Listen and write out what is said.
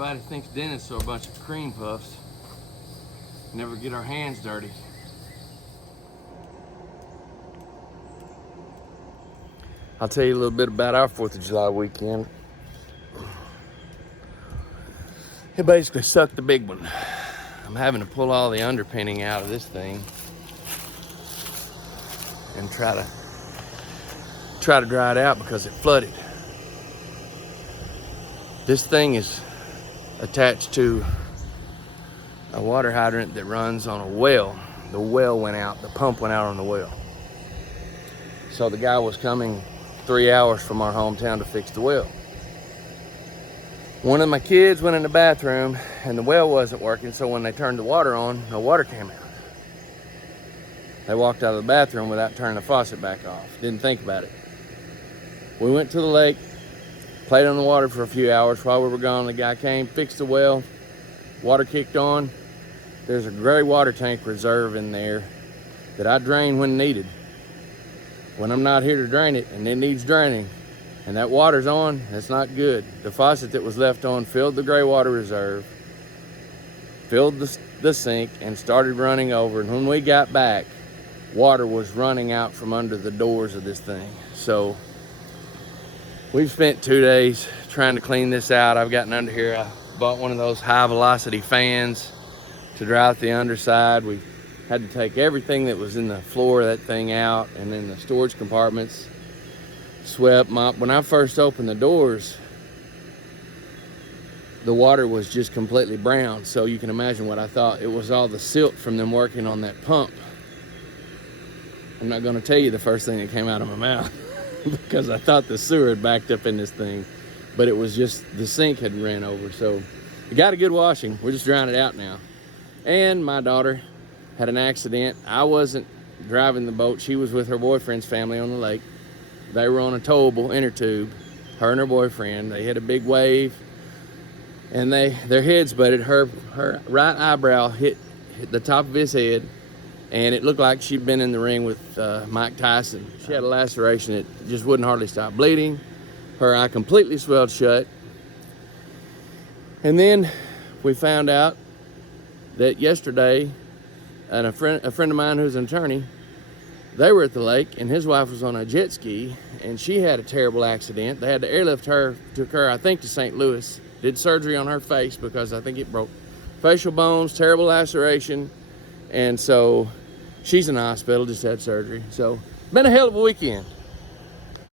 Everybody thinks dentists are a bunch of cream puffs. Never get our hands dirty. I'll tell you a little bit about our 4th of July weekend. It basically sucked the big one. I'm having to pull all the underpinning out of this thing and try to dry it out because it flooded. This thing is attached to a water hydrant that runs on a well. The well went out, the pump went out on the well. So the guy was coming 3 hours from our hometown to fix the well. One of my kids went in the bathroom and the well wasn't working, so when they turned the water on, no water came out. They walked out of the bathroom without turning the faucet back off. Didn't think about it. We went to the lake, played on the water for a few hours. While we were gone, the guy came, fixed the well, water kicked on. There's a gray water tank reserve in there that I drain when needed. When I'm not here to drain it and it needs draining and that water's on, that's not good. The faucet that was left on filled the gray water reserve, filled the sink, and started running over. And when we got back, water was running out from under the doors of this thing. So we've spent 2 days trying to clean this out. I've gotten under here. I bought one of those high velocity fans to dry out the underside. We had to take everything that was in the floor of that thing out, and then the storage compartments, swept, mopped. When I first opened the doors, the water was just completely brown. So you can imagine what I thought. It was all the silt from them working on that pump. I'm not gonna tell you the first thing that came out of my mouth because I thought the sewer had backed up in this thing, but it was just the sink had ran over. So it got a good washing. We're just drying it out now. And my daughter had an accident. I wasn't driving the boat. She was with her boyfriend's family on the lake. They were on a towable inner tube, her and her boyfriend. They hit a big wave and their heads butted. Her right eyebrow hit the top of his head, and it looked like she'd been in the ring with Mike Tyson. She had a laceration that just wouldn't hardly stop bleeding. Her eye completely swelled shut. And then we found out that yesterday, and a friend of mine who's an attorney, they were at the lake, and his wife was on a jet ski, and she had a terrible accident. They had to airlift her, took her, I think, to St. Louis, did surgery on her face because I think it broke facial bones, terrible laceration, and so she's in the hospital, just had surgery. So, been a hell of a weekend.